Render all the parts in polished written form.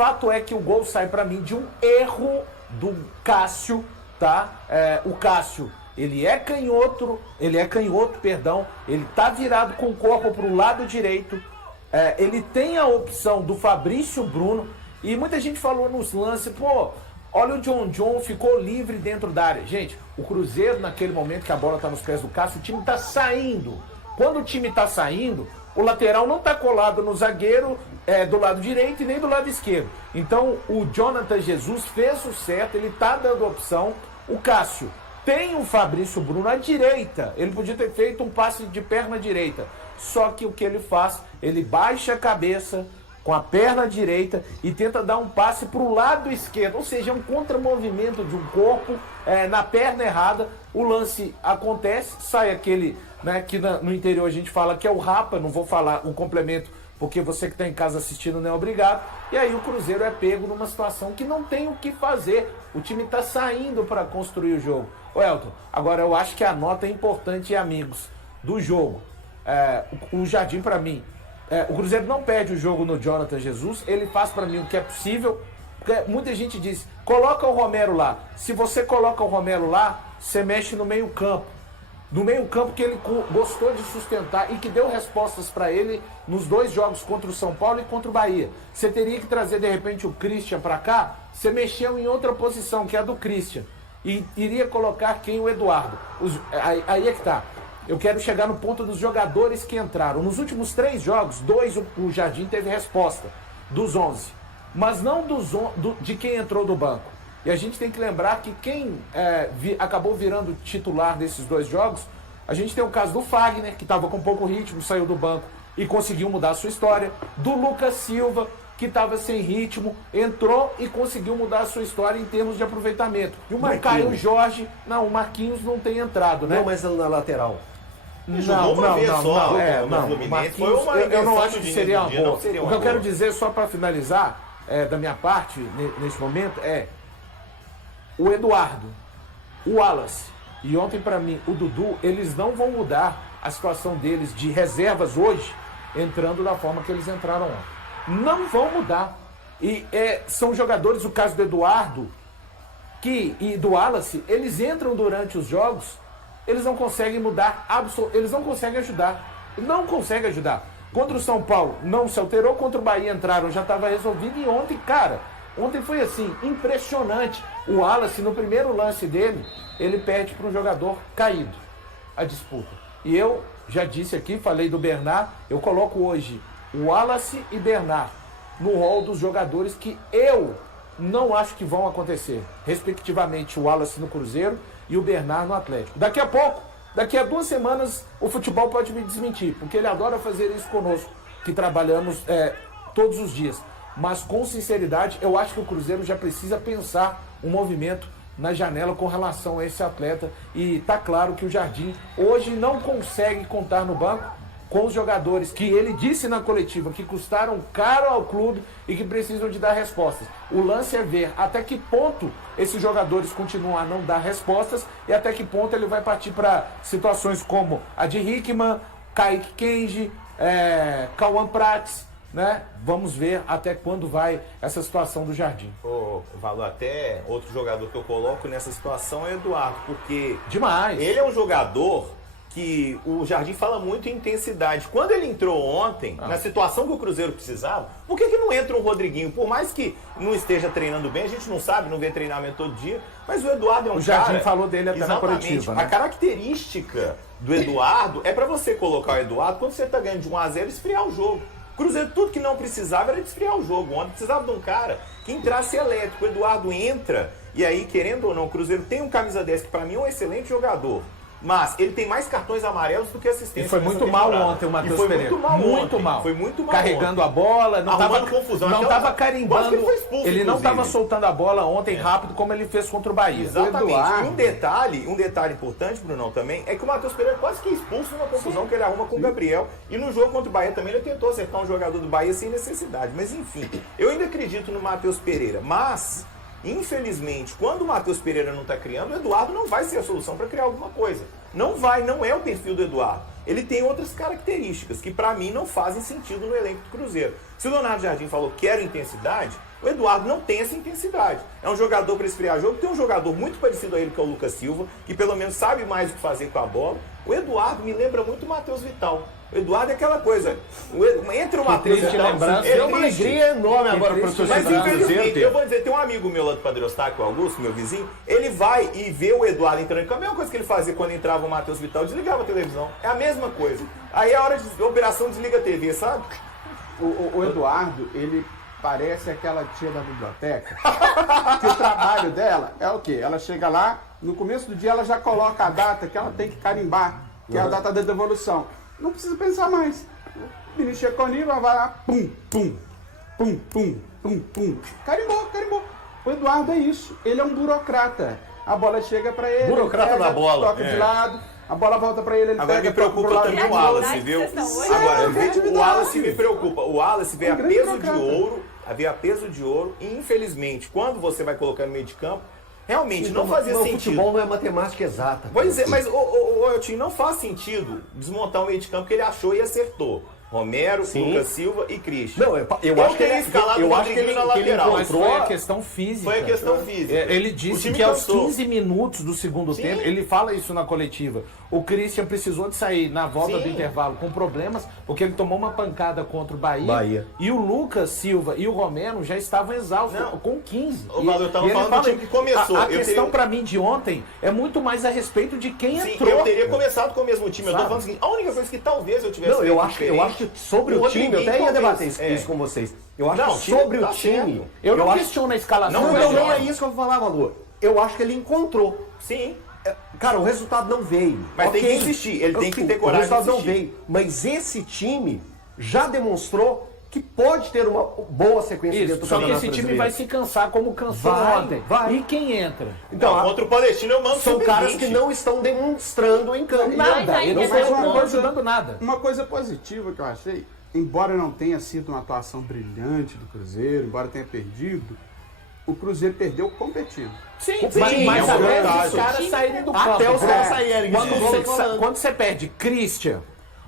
fato é que o gol sai para mim de um erro do Cássio, tá? O Cássio, ele é canhoto, perdão, ele tá virado com o corpo pro lado direito, ele tem a opção do Fabrício Bruno, e muita gente falou nos lances, pô, olha o John ficou livre dentro da área. Gente, o Cruzeiro, naquele momento que a bola tá nos pés do Cássio, o time tá saindo. Quando o time tá saindo, o lateral não tá colado no zagueiro do lado direito e nem do lado esquerdo. Então, o Jonathan Jesus fez o certo, ele tá dando opção. O Cássio tem o Fabrício Bruno à direita. Ele podia ter feito um passe de perna direita. Só que o que ele faz? Ele baixa a cabeça com a perna direita e tenta dar um passe para o lado esquerdo, ou seja, é um contramovimento de um corpo na perna errada. O lance acontece, sai aquele, né, que no interior a gente fala que é o rapa, não vou falar o complemento porque você que está em casa assistindo não é obrigado, e aí o Cruzeiro é pego numa situação que não tem o que fazer, o time está saindo para construir o jogo. Ô Elton, agora eu acho que a nota é importante, amigos, do jogo. O Jardim, para mim, o Cruzeiro não perde o jogo no Jonathan Jesus, ele faz para mim o que é possível, porque muita gente diz, coloca o Romero lá. Se você coloca o Romero lá, você mexe no meio campo. No meio campo que ele gostou de sustentar e que deu respostas para ele nos 2 jogos contra o São Paulo e contra o Bahia. Você teria que trazer de repente o Christian para cá, você mexeu em outra posição, que é a do Christian. E iria colocar quem? O Eduardo. Aí é que tá. Eu quero chegar no ponto dos jogadores que entraram. Nos últimos 3 jogos, 2 o Jardim teve resposta dos 11. Mas não de quem entrou do banco. E a gente tem que lembrar que quem acabou virando titular desses 2 jogos, a gente tem o caso do Fagner, que estava com pouco ritmo, saiu do banco e conseguiu mudar a sua história. Do Lucas Silva, que estava sem ritmo, entrou e conseguiu mudar a sua história em termos de aproveitamento. E o Caio Jorge, não, o Marquinhos não tem entrado, né? Não, mas na lateral. Não, eu não acho que seria uma boa. O que eu quero dizer, só para finalizar, da minha parte, nesse momento, o Eduardo, o Wallace e ontem para mim o Dudu, eles não vão mudar a situação deles de reservas hoje, entrando da forma que eles entraram ontem. Não vão mudar. E são jogadores, o caso do Eduardo e do Wallace, eles entram durante os jogos, eles não conseguem mudar, eles não conseguem ajudar. Não conseguem ajudar. Contra o São Paulo não se alterou, contra o Bahia entraram, já estava resolvido. E ontem, cara, ontem foi assim, impressionante. O Wallace, no primeiro lance dele, ele perde para um jogador caído a disputa. E eu já disse aqui, falei do Bernard, eu coloco hoje o Wallace e Bernard no rol dos jogadores que eu não acho que vão acontecer. Respectivamente, o Wallace no Cruzeiro e o Bernard no Atlético. Daqui a pouco, daqui a 2 semanas, o futebol pode me desmentir, porque ele adora fazer isso conosco, que trabalhamos todos os dias. Mas, com sinceridade, eu acho que o Cruzeiro já precisa pensar um movimento na janela com relação a esse atleta. E tá claro que o Jardim hoje não consegue contar no banco com os jogadores que ele disse na coletiva que custaram caro ao clube e que precisam de dar respostas. O lance é ver até que ponto esses jogadores continuam a não dar respostas e até que ponto ele vai partir para situações como a de Hickman, Kaique Kenji, Cauã Prates, né? Vamos ver até quando vai essa situação do Jardim. Valor, até outro jogador que eu coloco nessa situação é o Eduardo, porque demais. Ele é um jogador que o Jardim fala muito em intensidade. Quando ele entrou ontem, na situação que o Cruzeiro precisava, por que não entra um Rodriguinho? Por mais que não esteja treinando bem, a gente não sabe, não vê treinamento todo dia, mas o Eduardo é um cara... O Jardim falou dele até na coletiva, né? A característica do Eduardo é para você colocar o Eduardo quando você está ganhando de 1-0 e esfriar o jogo. O Cruzeiro, tudo que não precisava era de esfriar o jogo. Ontem precisava de um cara que entrasse elétrico. O Eduardo entra, e aí, querendo ou não, o Cruzeiro tem um camisa 10 que para mim é um excelente jogador. Mas ele tem mais cartões amarelos do que assistência. E foi muito mal ontem o Matheus Pereira. Muito mal. Foi muito mal. Carregando a bola, não estava confusão. Não estava carimbando. Ele não estava inclusive. Soltando a bola ontem rápido como ele fez contra o Bahia. Exatamente. Um detalhe importante, Brunão, também, é que o Matheus Pereira quase que expulso numa confusão que ele arruma com o Gabriel. E no jogo contra o Bahia também ele tentou acertar um jogador do Bahia sem necessidade. Mas enfim, eu ainda acredito no Matheus Pereira. Mas, infelizmente, quando o Matheus Pereira não está criando, o Eduardo não vai ser a solução para criar alguma coisa. Não vai, não é o perfil do Eduardo. Ele tem outras características que para mim não fazem sentido no elenco do Cruzeiro. Se o Leonardo Jardim falou quero intensidade, O Eduardo não tem essa intensidade. É um jogador para esfriar jogo. Tem um jogador muito parecido a ele, que é o Lucas Silva, que pelo menos sabe mais o que fazer com a bola. O Eduardo me lembra muito o Matheus Vital. O Eduardo é aquela coisa. Entre o Matheus e o Vital, é uma alegria enorme agora para o torcedor. Mas infelizmente, eu vou dizer, tem um amigo meu lá do Padre Eustáquio, o Augusto, meu vizinho, ele vai e vê o Eduardo entrando em campo. É a mesma coisa que ele fazia quando entrava o Matheus Vital, desligava a televisão. É a mesma coisa. Aí é a hora de operação desliga a TV, sabe? O Eduardo, ele parece aquela tia da biblioteca, que o trabalho dela é o quê? Ela chega lá, no começo do dia ela já coloca a data que ela tem que carimbar, que é a data da devolução. Não precisa pensar mais. O menino chegou ali, vai lá, pum, pum, pum, pum, pum, pum. Carimbou. O Eduardo é isso, ele é um burocrata. A bola chega pra ele, Burocrata ele da bola, toca de lado, a bola volta pra ele, Agora pega, me preocupa toca pro lado. também o Wallace, viu? Agora, o Wallace me preocupa. O Wallace vê a grande peso de burocrata. ouro, e infelizmente, quando você vai colocar no meio de campo, realmente não fazia O sentido. futebol não é matemática exata. Pois é, mas o Eltinho, não faz sentido desmontar o meio de campo que ele achou e acertou. Romero, Sim. Lucas Silva e Christian. Não, eu acho que ele escalado eu o acho que ele, Rodriguinho na que ele lateral. Mas encontrou foi a questão física. Foi a questão física. Ele O disse time que aos cansou. 15 minutos do segundo Sim. tempo, ele fala isso na coletiva, o Christian precisou de sair na volta Sim. do intervalo com problemas, porque ele tomou uma pancada contra o Bahia. E o Lucas Silva e o Romero já estavam exaustos, Não. com 15. Ô, Valdo, eu tava ele falando do time que começou. A Eu questão teria- pra mim de ontem é muito mais a respeito de quem Sim, entrou. eu teria começado com o mesmo time. Eu tô Sabe? falando o seguinte, a única coisa que talvez eu tivesse Não, feito eu acho que sobre o time, eu até ia debater isso com vocês. Eu acho Não, que sobre tá o time. certo. Eu não acho- questiono a escalação. Não, Não, né, não é Jorge? isso que eu vou falar, Valor. Eu acho que ele encontrou. Sim. Cara, o resultado não veio. Mas tem Ok. que insistir, ele tem que ter coragem O resultado de não insistir. veio. Mas esse time já demonstrou que pode ter uma boa sequência dentro Isso, do só que Campeonato esse time Brasileiro. vai se cansar como cansou Vai, ontem. vai. E quem entra? Então, Não, contra o Palestino eu mando são sub-20. caras que não estão demonstrando em campo. Nada, ainda ele não tem está uma ajudando nada. Uma coisa positiva que eu achei, embora não tenha sido uma atuação brilhante do Cruzeiro, embora tenha perdido, o Cruzeiro perdeu competindo. Sim, Sim, mas é uma até vantagem. os caras saírem do campo. Até os caras É. saírem. Quando você perde Christian,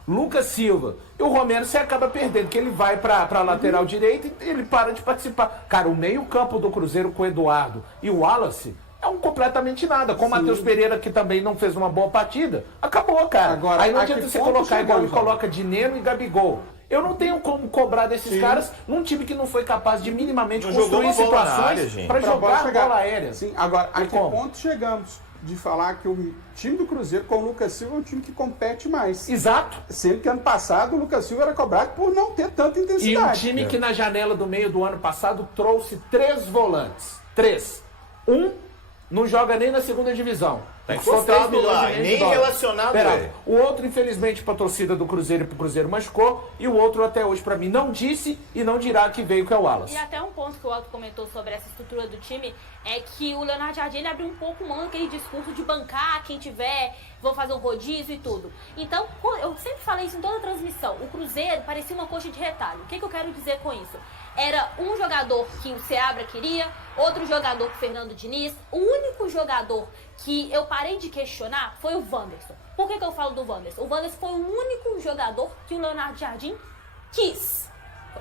Lucas Silva e o Romero, você acaba perdendo, que ele vai pra lateral direita e ele para de participar. Cara, o meio-campo do Cruzeiro com o Eduardo e o Wallace é um completamente nada. Com o Matheus Pereira, que também não fez uma boa partida, acabou, cara. Agora, aí não a que adianta você ponto colocar igual ele chegamos, coloca Dineno e Gabigol. Eu não tenho como cobrar desses caras num time que não foi capaz de minimamente Não jogou construir uma bola na situações área, gente. para Pra jogar chegar. bola aérea. Sim, agora, a E que como? ponto chegamos de falar que o time do Cruzeiro com o Lucas Silva é um time que compete mais? Exato. Sendo que ano passado o Lucas Silva era cobrado por não ter tanta E intensidade. um time que na janela do meio do ano passado trouxe 3 volantes. 3. Não joga nem na segunda divisão. Tá Custou encostado 3 milhões lá, e e meio nem de dólares. relacionado, Espera, velho. o outro, infelizmente, pra torcida do Cruzeiro e pro Cruzeiro machucou. E o outro, até hoje, pra mim, não disse e não dirá que veio, que é o Wallace. E até um ponto que o Alto comentou sobre essa estrutura do time é que o Leonardo Jardim ele abriu um pouco mão aquele discurso de bancar quem tiver, vou fazer um rodízio e tudo. Então, eu sempre falei isso em toda a transmissão. O Cruzeiro parecia uma coxa de retalho. O que eu quero dizer com isso? Era um jogador que o Seabra queria, outro jogador que o Fernando Diniz. O único jogador que eu parei de questionar foi o Wanderson. Por que eu falo do Wanderson? O Wanderson foi o único jogador que o Leonardo Jardim quis.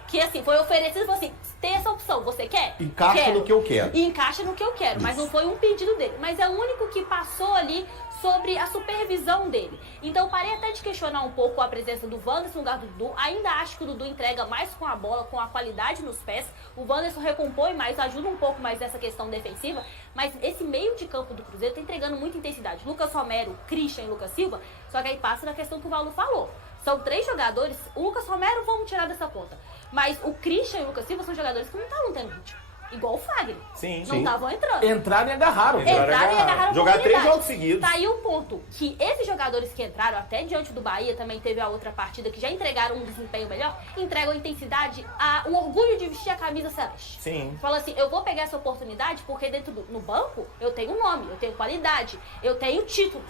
Que assim, foi oferecido e falou assim, tem essa opção, você quer? Encaixa Quero. no que eu quero. E encaixa no que eu quero, mas não foi um pedido dele. Mas é o único que passou ali sobre a supervisão dele. Então parei até de questionar um pouco a presença do Wanderson no lugar do Dudu. Ainda acho que o Dudu entrega mais com a bola, com a qualidade nos pés. O Wanderson recompõe mais, ajuda um pouco mais nessa questão defensiva. Mas esse meio de campo do Cruzeiro tá entregando muita intensidade. Lucas Romero, Christian e Lucas Silva. Só que aí passa na questão que o Paulo falou. São 3 jogadores. O Lucas Romero, vamos tirar dessa conta. Mas o Christian e o Lucas Silva são jogadores que não estavam tendo ritmo. Igual o Fagner. Sim. Não estavam entrando. Entraram e agarraram. Entraram e agarraram Jogar 3 oportunidade. jogos seguidos. Tá aí o ponto, que esses jogadores que entraram até diante do Bahia, também teve a outra partida que já entregaram um desempenho melhor, entregam intensidade, o orgulho de vestir a camisa celeste. Sim. Fala assim, eu vou pegar essa oportunidade porque no banco eu tenho nome, eu tenho qualidade, eu tenho títulos.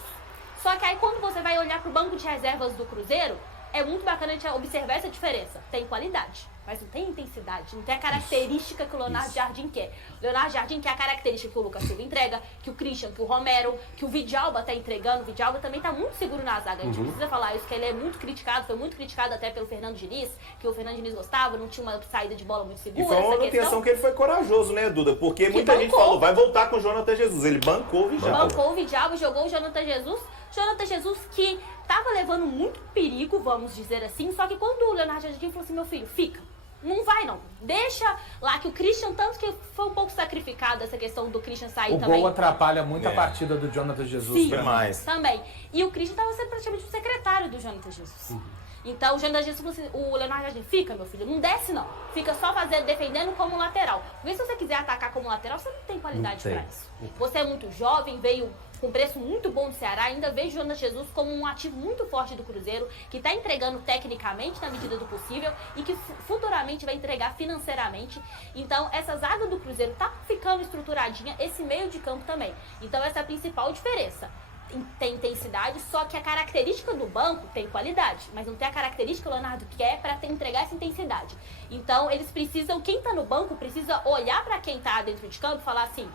Só que aí quando você vai olhar pro banco de reservas do Cruzeiro, é muito bacana a gente observar essa diferença. Tem qualidade. mas não tem intensidade, não tem a característica que o Leonardo Jardim quer. O Leonardo Jardim quer a característica que o Lucas Silva entrega, que o Christian, que o Romero, que o Vidalba tá entregando. O Vidalba também tá muito seguro na zaga. A gente precisa falar isso, que ele é muito criticado, foi muito criticado até pelo Fernando Diniz, que o Fernando Diniz gostava, não tinha uma saída de bola muito segura. E foi uma manutenção que ele foi corajoso, né, Duda? Porque muita gente falou, vai voltar com o Jonathan Jesus. Ele bancou o Vidalba. Bancou o Vidalba, jogou o Jonathan Jesus. Jonathan Jesus que tava levando muito perigo, vamos dizer assim, só que quando o Leonardo Jardim falou assim, meu filho, fica. Não vai, não. Deixa lá que o Christian, tanto que foi um pouco sacrificado essa questão do Christian sair também. O gol atrapalha muito a partida do Jonathan Jesus. Sim, demais. Também. E o Christian estava sendo praticamente o secretário do Jonathan Jesus. Então o Jonathan Jesus falou assim, o Leonardo Jardim, fica, meu filho, não desce não. Fica só defendendo como lateral. Porque se você quiser atacar como lateral, você não tem qualidade para isso. Você é muito jovem, veio com preço muito bom do Ceará, ainda vejo o Jonathan Jesus como um ativo muito forte do Cruzeiro, que está entregando tecnicamente na medida do possível e que futuramente vai entregar financeiramente. Então essa zaga do Cruzeiro está ficando estruturadinha, esse meio de campo também. Então essa é a principal diferença. Tem intensidade, só que a característica do banco tem qualidade, mas não tem a característica que o Leonardo quer para entregar essa intensidade. Então eles precisam, quem está no banco precisa olhar para quem está dentro de campo e falar assim,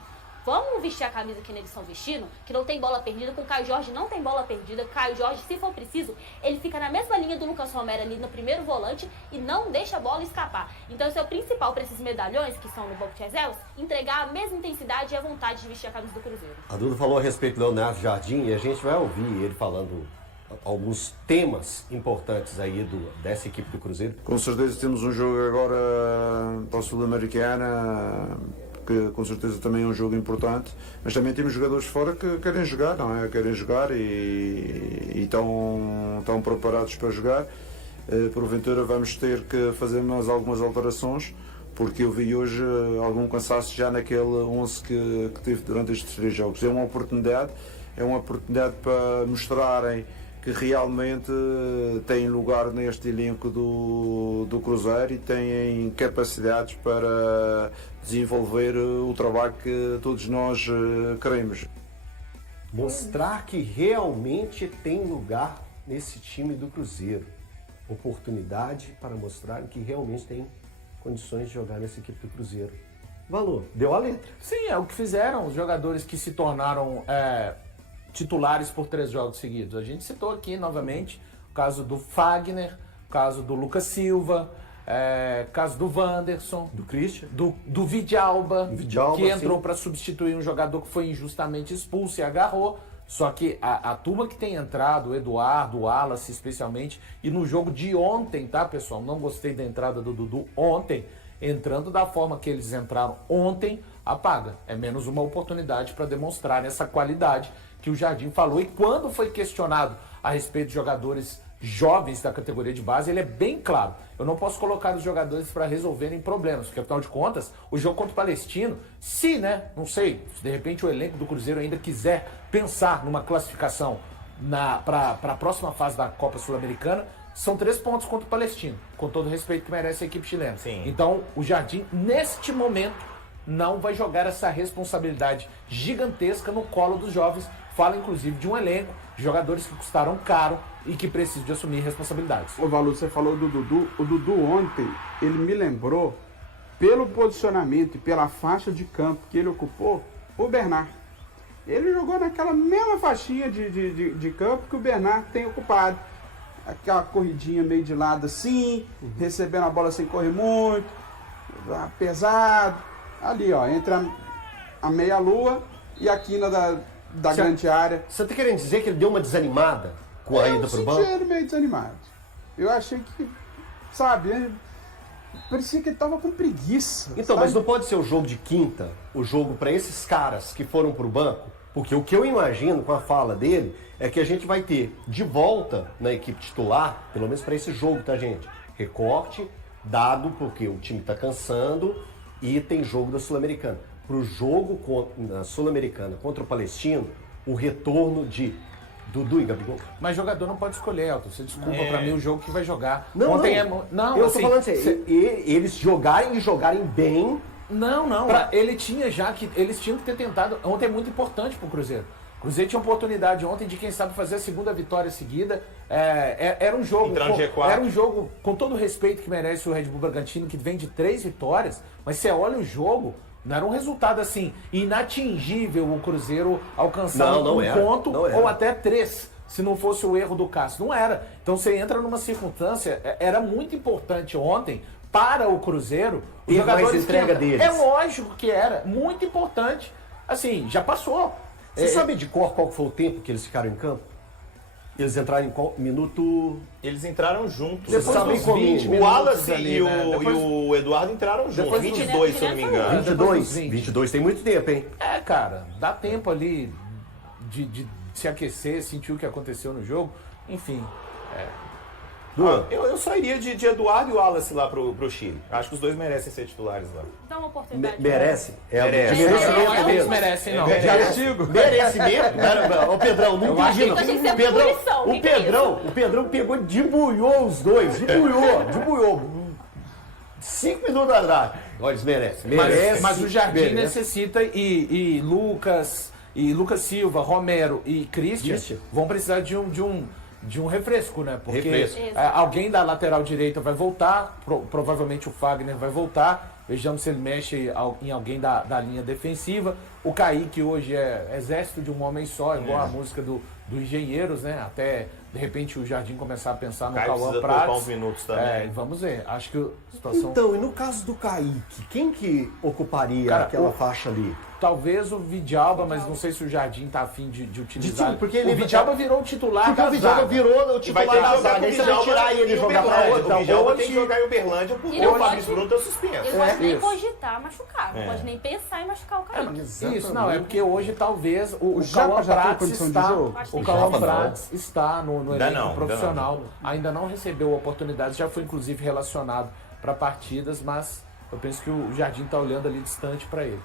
vamos vestir a camisa que eles estão vestindo, que não tem bola perdida, com o Caio Jorge não tem bola perdida, o Caio Jorge, se for preciso, ele fica na mesma linha do Lucas Romero ali no primeiro volante e não deixa a bola escapar. Então esse é o principal para esses medalhões que estão no banco de reservas, entregar a mesma intensidade e a vontade de vestir a camisa do Cruzeiro. A Duda falou a respeito do Leonardo Jardim e a gente vai ouvir ele falando alguns temas importantes aí dessa equipe do Cruzeiro. Com certeza temos um jogo agora para a Sul-Americana, que com certeza também é um jogo importante, mas também temos jogadores fora que querem jogar, não é? Querem jogar e estão preparados para jogar. Porventura vamos ter que fazer mais algumas alterações, porque eu vi hoje algum cansaço já naquele 11 que tive durante estes 3 jogos. É uma oportunidade para mostrarem que realmente têm lugar neste elenco do Cruzeiro e têm capacidades para desenvolver o trabalho que todos nós queremos. Mostrar que realmente tem lugar nesse time do Cruzeiro. Oportunidade para mostrar que realmente tem condições de jogar nessa equipe do Cruzeiro. Valor, deu a letra. Sim, é o que fizeram os jogadores que se tornaram titulares por 3 jogos seguidos. A gente citou aqui novamente o caso do Fagner, o caso do Lucas Silva, caso do Wanderson, Do Christian. do Vidalba, que entrou sim, para substituir um jogador que foi injustamente expulso e agarrou. Só que a turma que tem entrado, o Eduardo, o Wallace especialmente, e no jogo de ontem, tá, pessoal? Não gostei da entrada do Dudu ontem. Entrando da forma que eles entraram ontem, apaga. É menos uma oportunidade para demonstrar essa qualidade que o Jardim falou. E quando foi questionado a respeito de jogadores jovens da categoria de base, ele é bem claro. Eu não posso colocar os jogadores para resolverem problemas, porque afinal de contas, o jogo contra o Palestino, se, não sei, se de repente o elenco do Cruzeiro ainda quiser pensar numa classificação para a próxima fase da Copa Sul-Americana, são 3 pontos contra o Palestino, com todo o respeito que merece a equipe chilena. Sim. Então, o Jardim, neste momento, não vai jogar essa responsabilidade gigantesca no colo dos jovens. Fala, inclusive, de um elenco de jogadores que custaram caro e que precisam de assumir responsabilidades. Ô, Valu, você falou do Dudu. O Dudu ontem, ele me lembrou, pelo posicionamento e pela faixa de campo que ele ocupou, o Bernard. Ele jogou naquela mesma faixinha de campo que o Bernard tem ocupado. Aquela corridinha meio de lado assim, recebendo a bola sem correr muito, pesado. Ali, ó, entre a meia-lua e a quina da grande área. Você está querendo dizer que ele deu uma desanimada com a ida para o banco? Eu senti ele meio desanimado. Eu achei que, sabe, parecia que ele estava com preguiça. Então, sabe? mas não pode ser o jogo de quinta, o jogo para esses caras que foram para o banco? Porque o que eu imagino com a fala dele é que a gente vai ter de volta na equipe titular, pelo menos para esse jogo, tá, gente? Recorte, dado porque o time está cansando e tem jogo da Sul-Americana. Para o jogo na Sul-Americana contra o Palestino, o retorno de Dudu e Gabigol. Mas jogador não pode escolher, Elton. Você desculpa pra mim o jogo que vai jogar. Não, ontem não. Eu tô falando assim, eles jogarem bem. Não. Eles tinham que ter tentado. Ontem é muito importante pro Cruzeiro. O Cruzeiro tinha oportunidade ontem de, quem sabe, fazer a segunda vitória seguida. Era um jogo. Entrar no G4. Era um jogo, com todo o respeito que merece o Red Bull Bragantino, que vem de 3 vitórias, mas você olha o jogo, não era um resultado assim, inatingível o Cruzeiro alcançar Não um era, ponto não era. ou até 3, se não fosse o erro do Cássio. Não era. Então você entra numa circunstância, era muito importante ontem para o Cruzeiro. Os E mais jogadores entrega que deles. É lógico que era, muito importante. Assim, já passou. Você sabe de cor qual foi o tempo que eles ficaram em campo? Eles entraram em qual minuto? Eles entraram juntos. Depois Você sabe dos como? 20 O minutos Wallace ali, e, né? o, Depois- e o Eduardo entraram juntos. Depois dos 22, se eu não me engano. depois 22? dos 20. 22 tem muito tempo, hein? Cara, dá tempo ali de se aquecer, sentir o que aconteceu no jogo. Enfim, Luan, Eu só iria de Eduardo e o Wallace lá pro Chile. Acho que os dois merecem ser titulares lá. Dá uma oportunidade. merece? Merece. de merecimento não é que eles mesmo. merecem, não. Merecimento? Ô Pedrão, não entendi não. que tinha que ser Pedrão, punição, o que é Pedrão pegou e debuiou os dois. Debuiou. 5 minutos atrás. Olha, eles merecem. Mas o Jardim merece. necessita e Lucas Silva, Romero e Christian vão precisar de um refresco, né? Porque Refresco. alguém da lateral direita vai voltar, provavelmente o Fagner vai voltar. Vejamos se ele mexe em alguém da linha defensiva. O Kaique hoje é exército de um homem só, igual a música do Engenheiros, né? Até, de repente, o Jardim começar a pensar no Caio Cauã precisa poupar Prats. uns minutos também. Vamos ver. Acho que a situação... Então, e no caso do Kaique, quem que ocuparia Cara, aquela faixa ali? Talvez o Vidalba, mas não sei se o Jardim tá afim de utilizar. porque ele- o Vidalba virou o titular Porque da o Vidalba zaga. virou o E vai titular ter que da jogar zaga. com o Aí você vai Vidalba tirar ele e jogar pra Uberlândia. outra. O Vidalba hoje- tem que jogar em Uberlândia porque E não o Fabrício pode- Bruno tá suspenso. Ele não pode nem isso. cogitar machucar, não pode nem pensar em machucar o cara. Isso, não, é porque hoje talvez o Japa Cauã já tem Prats condição de está, jogo? o Cauã Japa não. Prats está no Ainda elenco não, profissional, ainda não recebeu oportunidades, já foi inclusive relacionado para partidas, mas eu penso que o Jardim está olhando ali distante para ele.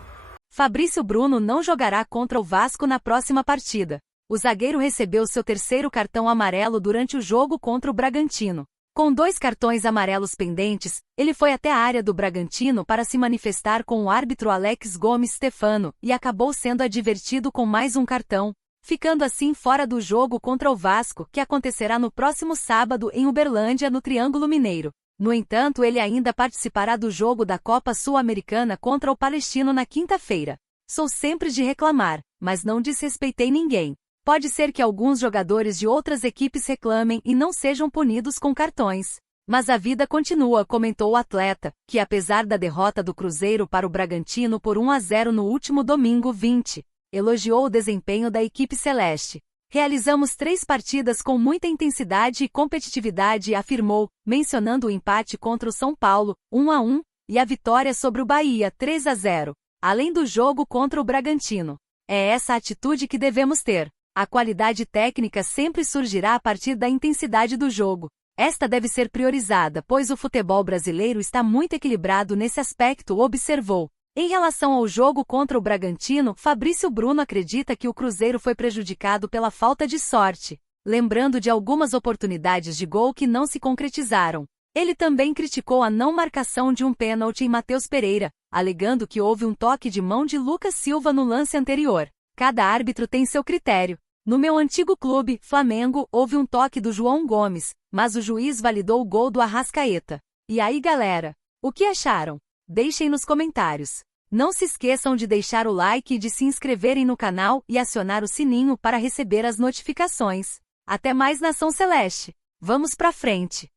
Fabrício Bruno não jogará contra o Vasco na próxima partida. O zagueiro recebeu seu 3º cartão amarelo durante o jogo contra o Bragantino. Com 2 cartões amarelos pendentes, ele foi até a área do Bragantino para se manifestar com o árbitro Alex Gomes Stefano e acabou sendo advertido com mais um cartão, ficando assim fora do jogo contra o Vasco, que acontecerá no próximo sábado em Uberlândia, no Triângulo Mineiro. No entanto, ele ainda participará do jogo da Copa Sul-Americana contra o Palestino na quinta-feira. Sou sempre de reclamar, mas não desrespeitei ninguém. Pode ser que alguns jogadores de outras equipes reclamem e não sejam punidos com cartões. Mas a vida continua, comentou o atleta, que apesar da derrota do Cruzeiro para o Bragantino por 1-0 no último domingo 20, elogiou o desempenho da equipe celeste. Realizamos 3 partidas com muita intensidade e competitividade, afirmou, mencionando o empate contra o São Paulo, 1-1, e a vitória sobre o Bahia, 3-0, além do jogo contra o Bragantino. É essa a atitude que devemos ter. A qualidade técnica sempre surgirá a partir da intensidade do jogo. Esta deve ser priorizada, pois o futebol brasileiro está muito equilibrado nesse aspecto, observou. Em relação ao jogo contra o Bragantino, Fabrício Bruno acredita que o Cruzeiro foi prejudicado pela falta de sorte, lembrando de algumas oportunidades de gol que não se concretizaram. Ele também criticou a não marcação de um pênalti em Matheus Pereira, alegando que houve um toque de mão de Lucas Silva no lance anterior. Cada árbitro tem seu critério. No meu antigo clube, Flamengo, houve um toque do João Gomes, mas o juiz validou o gol do Arrascaeta. E aí, galera? O que acharam? Deixem nos comentários. Não se esqueçam de deixar o like e de se inscreverem no canal e acionar o sininho para receber as notificações. Até mais, Nação Celeste! Vamos pra frente!